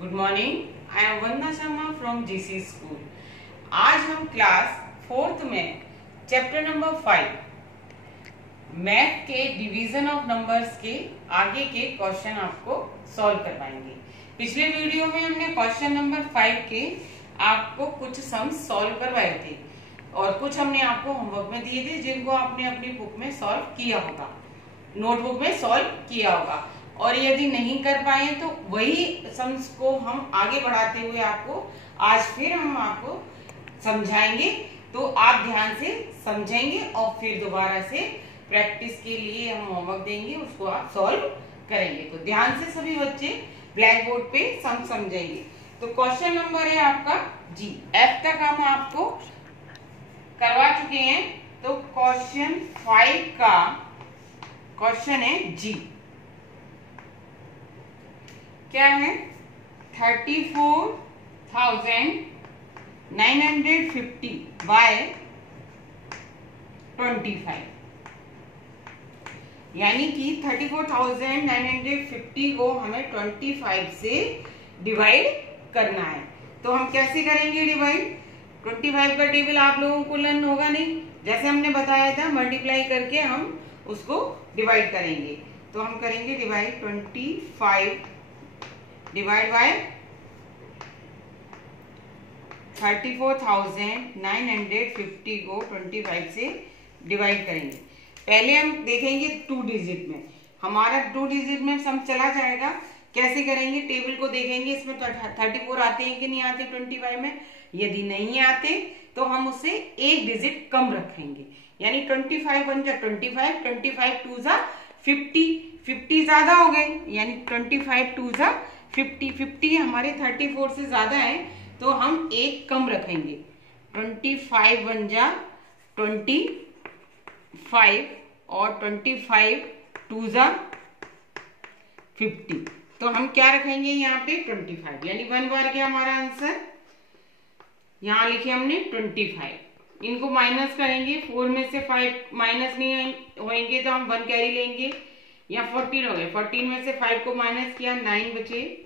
Good morning. I am Vandana Sharma from GC school. आज हम class 4th में chapter number 5 math के division of numbers के आगे के क्वेश्चन आपको सॉल्व करवाएंगे। पिछले वीडियो में हमने क्वेश्चन नंबर 5 के आपको कुछ सम सॉल्व करवाए थे और कुछ हमने आपको होमवर्क में दिए थे जिनको आपने अपनी बुक में सॉल्व किया होगा, नोटबुक में सॉल्व किया होगा। और यदि नहीं कर पाए तो वही सम्स को हम आगे बढ़ाते हुए आपको आज फिर हम आपको समझाएंगे, तो आप ध्यान से समझेंगे और फिर दोबारा से प्रैक्टिस के लिए हम होमवर्क देंगे, उसको आप सॉल्व करेंगे। तो ध्यान से सभी बच्चे ब्लैक बोर्ड पे सम समझेंगे। तो क्वेश्चन नंबर है आपका जी, एफ तक हम आपको करवा चुके हैं। तो क्वेश्चन 5 का क्वेश्चन है जी, क्या है? 34,950 बाय 25, यानी कि 34,950 को हमें 25 से डिवाइड करना है। तो हम कैसे करेंगे डिवाइड? 25 का टेबल आप लोगों को लर्न होगा नहीं, जैसे हमने बताया था मल्टीप्लाई करके हम उसको डिवाइड करेंगे। तो हम करेंगे डिवाइड 25 डिवाइड बाय 34,950 को 25 से डिवाइड करेंगे। पहले हम देखेंगे 2 डिजिट में, हमारा 2 डिजिट में सम चला जाएगा। कैसे करेंगे? टेबल को देखेंगे, इसमें 34 आते हैं कि नहीं आते 25 में। यदि नहीं आते तो हम उससे एक डिजिट कम रखेंगे, यानी 25 बन जा 25, 25 2 जा 50 ज्यादा हो गए, यानी 25 2 जा 50 हमारे 34 से ज्यादा है तो हम एक कम रखेंगे। 25 बन जा 25 और 25 2 जा 50। तो हम क्या रखेंगे यहाँ पे 25, यानी 1 बार क्या हमारा आंसर, यहाँ लिखे हमने 25। इनको माइनस करेंगे, 4 में से 5 माइनस नहीं होंगे तो हम 1 कैरी लेंगे, या 14 हो गए। 14 में से 5 को माइनस किया, 9 बचे,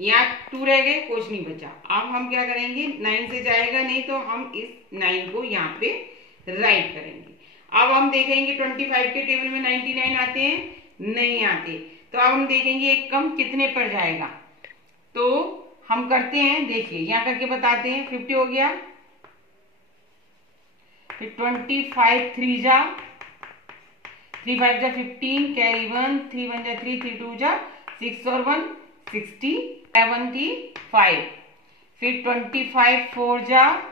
यहाँ 2 रह गए, कुछ नहीं बचा। अब हम क्या करेंगे, 9 से जाएगा नहीं तो हम इस 9 को यहाँ पे राइट करेंगे। अब हम देखेंगे 25 के टेबल में 99 आते हैं, नहीं आते। तो अब हम देखेंगे एक कम कितने पर जाएगा। तो हम करते हैं, देखिए यहाँ करके बताते हैं। 50 हो गया, फिर 25 3 जा 3 5 जा 15, कैरी 1, 3 1 जा 3, 3 2 जा 6 और 1 75। फिर 25 4 जा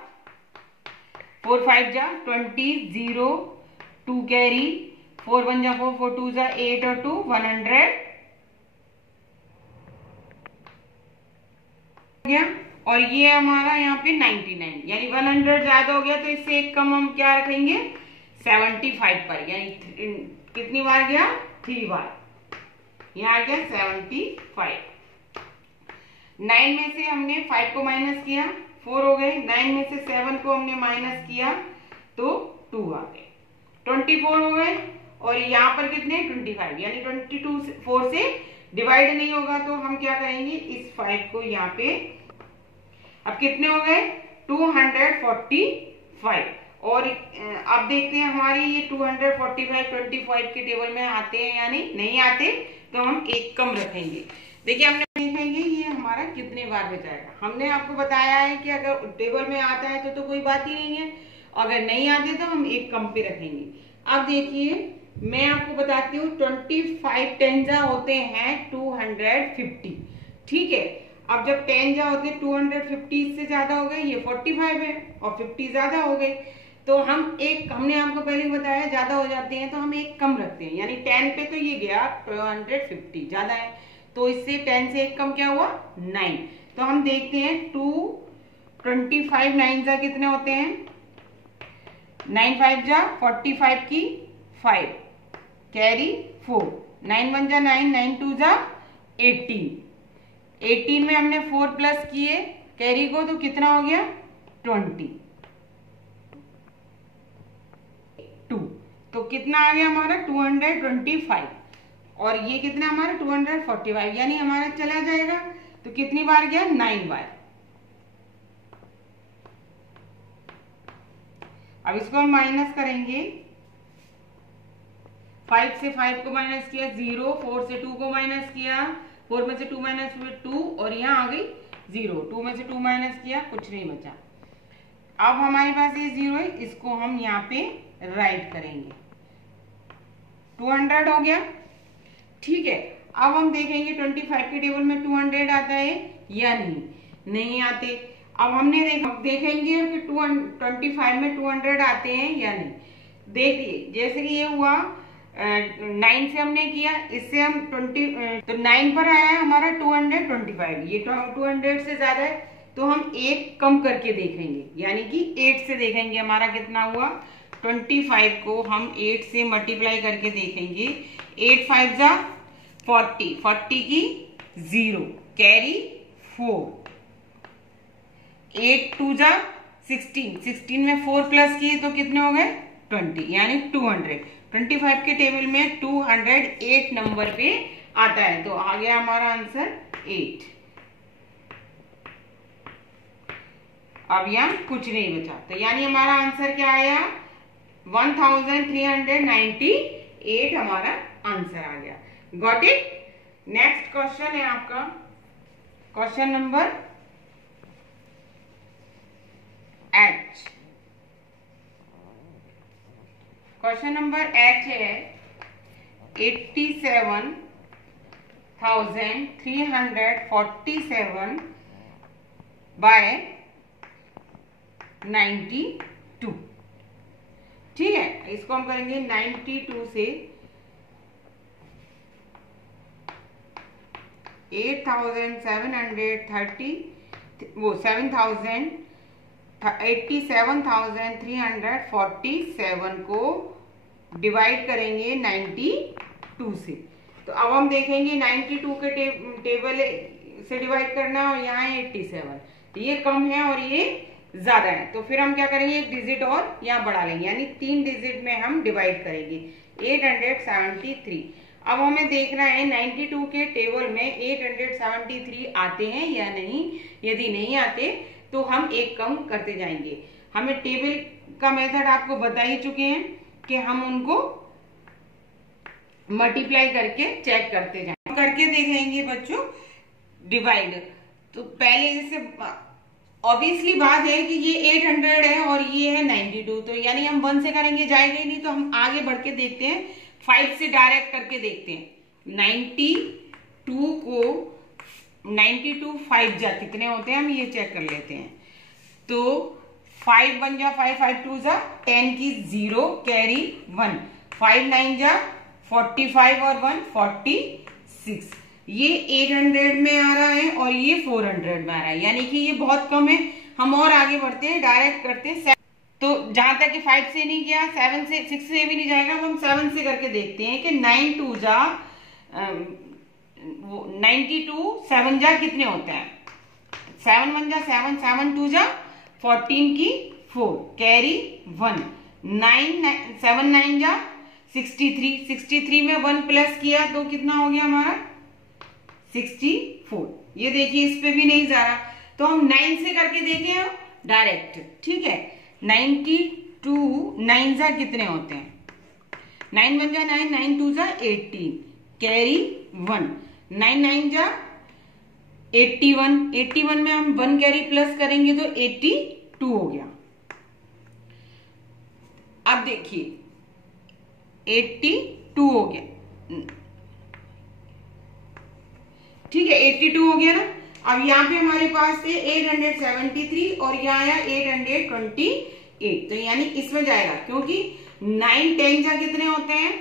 4 5 जा 20, 0 2 कैरी, 4 1 जा 4, 4 2 जा 8 और 2 100 गया। और ये हमारा यहाँ पे 99, यानी 100 ज्यादा हो गया तो इससे एक कम हम क्या रखेंगे 75 पर, यानी कितनी बार गया 3 बार, यहाँ आ गया 75। 9 में से हमने 5 को माइनस किया, 4 हो गए। 9 में से 7 को हमने माइनस किया तो 2 आ गए, 24 हो गए। और यहाँ पर कितने 25, यानी 22 4 से डिवाइड नहीं होगा तो हम क्या करेंगे, इस 5 को यहाँ पे, अब कितने हो गए 245। और अब देखते हैं हमारे ये 245 25 के टेबल में आते हैं या नहीं आते तो हम एक कम रखेंगे। देखिए हमने देखेंगे ये हमारा कितने बार बचाएगा। हमने आपको बताया है कि अगर टेबल में आता है तो कोई बात ही नहीं है, अगर नहीं आते तो हम एक कम पे रखेंगे। अब देखिए मैं आपको बताती हूँ 25 10 जा होते हैं 250, ठीक है। अब जब 10 जा होते हैं 250 से ज्यादा हो गए, ये 45 है और 50 ज्यादा हो गए तो हम एक, हमने आपको पहले बताया ज्यादा हो जाते हैं तो हम एक कम रखते हैं, यानी 10 पे तो ये गया 250 ज्यादा है तो इससे 10 से एक कम क्या हुआ 9। तो हम देखते हैं 225 9 जा कितने होते हैं, 9 5 जा 45 की 5 कैरी 4, 9 1 जा 9, 9 2 जा 18 में हमने 4 प्लस किए कैरी को तो कितना हो गया 22। तो कितना आ गया हमारा 225। और ये कितना हमारा 245, यानी हमारा चला जाएगा तो कितनी बार गया, 9 बार। अब इसको हम माइनस करेंगे, 5 से 5 को माइनस किया 0, 4 से 2 को माइनस किया, 4 में से 2 माइनस हुए 2, और यहाँ आ गई 0, 2 में से 2 माइनस किया, कुछ नहीं बचा। अब हमारे पास ये 0 है, इसको हम यहाँ पे राइट करेंगे, 200 हो गया। ठीक है, अब हम देखेंगे 25 के टेबल में 200 आता है या नहीं आते। अब हमने देखेंगे कि 25 में 200 आते हैं या नहीं। देखिए जैसे कि ये हुआ 9 से हमने किया, इससे हम 20 तो 9 पर आया है हमारा 225, ये 200 से ज्यादा है तो हम 1 कम करके देखेंगे, यानी कि 8 से देखेंगे हमारा कितना हुआ। 25 को हम 8 से मल्टीप्लाई करके देखेंगे, 8 5 जा 40, 40 की 0 कैरी 4, 8 2 जा 16, 16 में 4 प्लस किए तो कितने हो गए 20, यानी 200। 25 के टेबल में 208 नंबर पे आता है, तो आ गया हमारा आंसर 8। अब यहाँ कुछ नहीं बचा, तो यानी हमारा आंसर क्या आया, 1398 हमारा आंसर आ गया। Got it. नेक्स्ट क्वेश्चन है आपका question number H। Question number H है 87,347 बाय 92। ठीक है, इसको हम करेंगे 92 से 87,347 को डिवाइड करेंगे 92 से। तो अब हम देखेंगे 92 के टेबल से डिवाइड करना है, और यहाँ है 87, ये कम है और ये ज्यादा है, तो फिर हम क्या करेंगे, एक डिजिट और यहाँ बढ़ा लेंगे, यानी 3 डिजिट में हम डिवाइड करेंगे 873। अब हमें देखना है 92 के टेबल में 873 आते हैं या नहीं। यदि नहीं आते तो हम एक कम करते जाएंगे। हमें टेबल का मेथड आपको बता ही चुके हैं कि हम उनको मल्टीप्लाई करके चेक करते जाएंगे, करके देखेंगे बच्चों डिवाइड। तो पहले जैसे ऑब्वियसली बात है कि ये 800 है और ये है 92, तो यानी हम 1 से करेंगे जाएगा ही नहीं, तो हम आगे बढ़ के देखते हैं, 5 से डायरेक्ट करके देखते हैं। 92 5 जा कितने होते हैं हम ये चेक कर लेते हैं। तो 5 1 जा 5, 5 2 जा 10 की 0 कैरी 1, 5 9 जा 45 और 1 46। ये 800 में आ रहा है और ये 400 में आ रहा है, यानी कि ये बहुत कम है। हम और आगे बढ़ते हैं, डायरेक्ट करते हैं। तो जहां तक कि 5 से नहीं गया, 7 से 6 से भी नहीं जाएगा, तो हम 7 से करके देखते हैं कि 9 2 जा 92 7 जा कितने होते हैं। 7 1 जा 7, 7 2 जा 14 की 4 कैरी 1, 7 9 जा 63, 63 में 1 प्लस किया तो कितना हो गया हमारा 64। ये देखिए इस पे भी नहीं जा रहा, तो हम 9 से करके देखें डायरेक्ट। ठीक है, 92 9 जा कितने होते हैं, 9 1 जा 9, 9 2 जा 18 कैरी 1, 9 9 जा 81, 81 में हम 1 कैरी प्लस करेंगे तो 82 हो गया। अब देखिए 82 हो गया, ठीक है 82 हो गया ना। अब यहाँ पे हमारे पास थे 873 और यहाँ आया 828, तो यानी इसमें जाएगा, क्योंकि 9 10 जा कितने होते हैं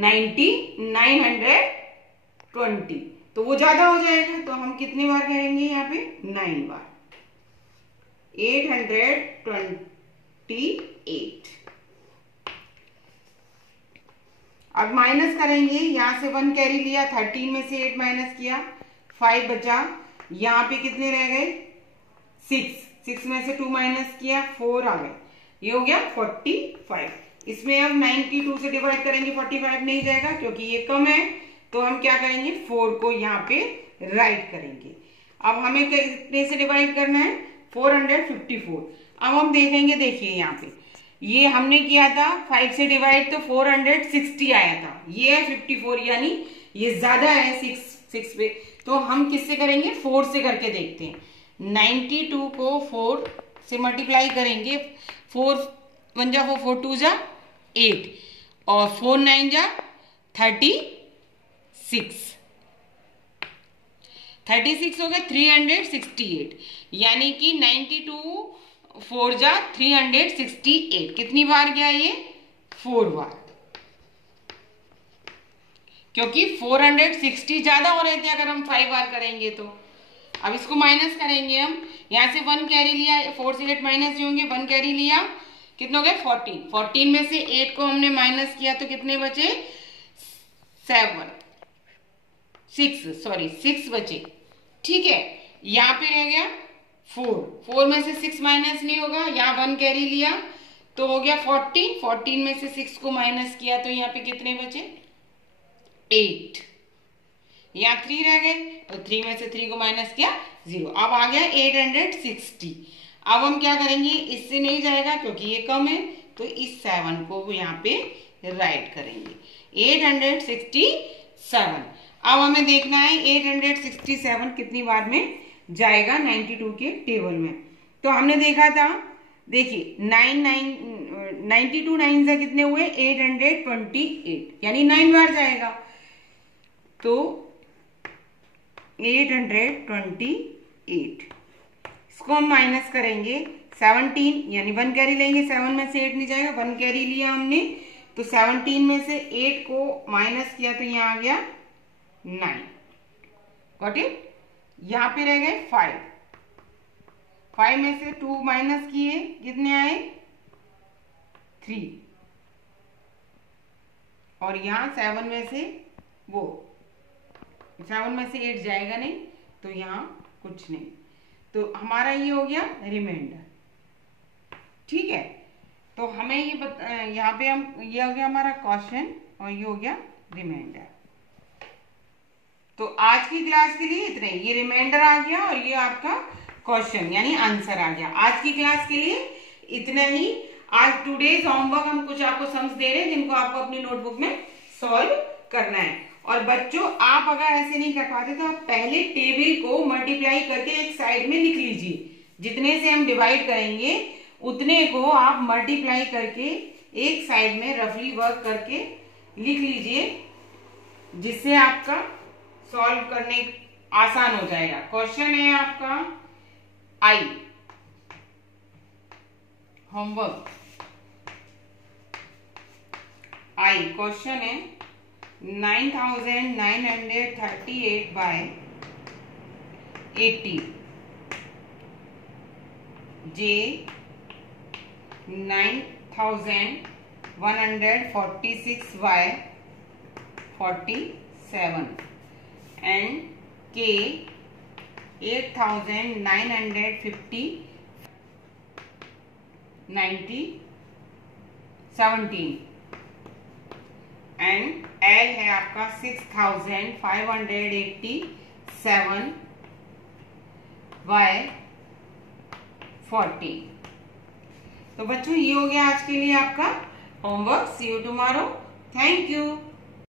90, 920, तो वो ज्यादा हो जाएगा। तो हम कितने बार करेंगे यहाँ पे 9 बार, 828। अब माइनस करेंगे, यहां से 1 कैरी लिया, 13 में से 8 माइनस किया, 5 बचा, यहाँ पे कितने रह गए 6, 6 में से 2 माइनस किया 4 आ गए, ये हो गया 45। इसमें अब 92 से डिवाइड करेंगे 45 नहीं जाएगा क्योंकि ये कम है, तो हम क्या करेंगे, 4 को यहाँ पे राइट करेंगे। अब हमें कितने से डिवाइड करना है, 454। अब हम देखेंगे, देखिए यहाँ पे ये हमने किया था 5 से डिवाइड, तो 460 आया था। ये है 54, यानी ये ज्यादा है 6 पे। तो हम किससे करेंगे, 4 से करके देखते हैं। 92 को 4 से मल्टीप्लाई करेंगे। 4 1 जा 4, 4 2 जा 8 और 4 9 जा 36 हो गया 368, यानी कि 92 4 जा 368। कितनी बार गया ये, 4 बार, क्योंकि 460 ज्यादा हो रहे थे अगर हम 5 बार करेंगे तो। अब इसको माइनस करेंगे हम, यहां से 1 कैरी लिया, 4 से 8 माइनस जो होंगे, 1 कैरी लिया, कितने हो गए 14। 14 में से 8 को हमने माइनस किया तो कितने बचे, 6 बचे। ठीक है, यहाँ पे रह गया 4 में से 6 माइनस नहीं होगा, यहाँ 1 कैरी लिया तो हो गया 14। 14 में से 6 को माइनस किया तो यहाँ पे कितने बचे, 8। यहाँ 3 रह गए, तो 3 में से 3 को माइनस किया 0। अब आ गया 860। अब हम क्या करेंगे, इससे नहीं जाएगा क्योंकि ये कम है, तो इस 7 को यहाँ पे राइट करेंगे, 867। अब हमें देखना है 867 कितनी बार में जाएगा 92 के टेबल में। तो हमने देखा था, देखिए 92 9 से कितने हुए, 828, यानी 9 बार जाएगा। तो 828, इसको हम माइनस करेंगे 17, यानी 1 कैरी लेंगे, 7 में से 8 नहीं जाएगा, 1 कैरी लिया हमने, तो 17 में से 8 को माइनस किया तो यहाँ आ गया 9। Got it. यहाँ पे रह गए 5 में से 2 माइनस किए, कितने आए, 3। और यहाँ 7 में से 8 जाएगा नहीं, तो यहाँ कुछ नहीं, तो हमारा ये हो गया रिमाइंडर। ठीक है, तो हमें ये यहाँ पे हम, ये हो गया हमारा क्वेश्चन और ये हो गया रिमाइंडर। तो आज की क्लास के लिए इतना ही, ये रिमाइंडर आ गया और ये आपका क्वेश्चन यानी आंसर आ गया। आज की क्लास के लिए इतना ही। आज टुडेज होमवर्क हम कुछ आपको सम्स दे रहे हैं जिनको आपको अपनी नोटबुक में सॉल्व करना है। और बच्चों, आप अगर ऐसे नहीं कर पाते तो आप पहले टेबल को मल्टीप्लाई करके एक साइड में लिख लीजिए। जितने से हम डिवाइड करेंगे उतने को आप मल्टीप्लाई करके एक साइड में रफली वर्क करके लिख लीजिए, जिससे आपका सॉल्व करने आसान हो जाएगा। क्वेश्चन है आपका आई, होमवर्क आई, क्वेश्चन है 9938 by 80 J 9146 by 47 and K 8950 17 and L है आपका 6587 by 40। तो बच्चों, ये हो गया आज के लिए आपका homework. See you tomorrow. Thank you.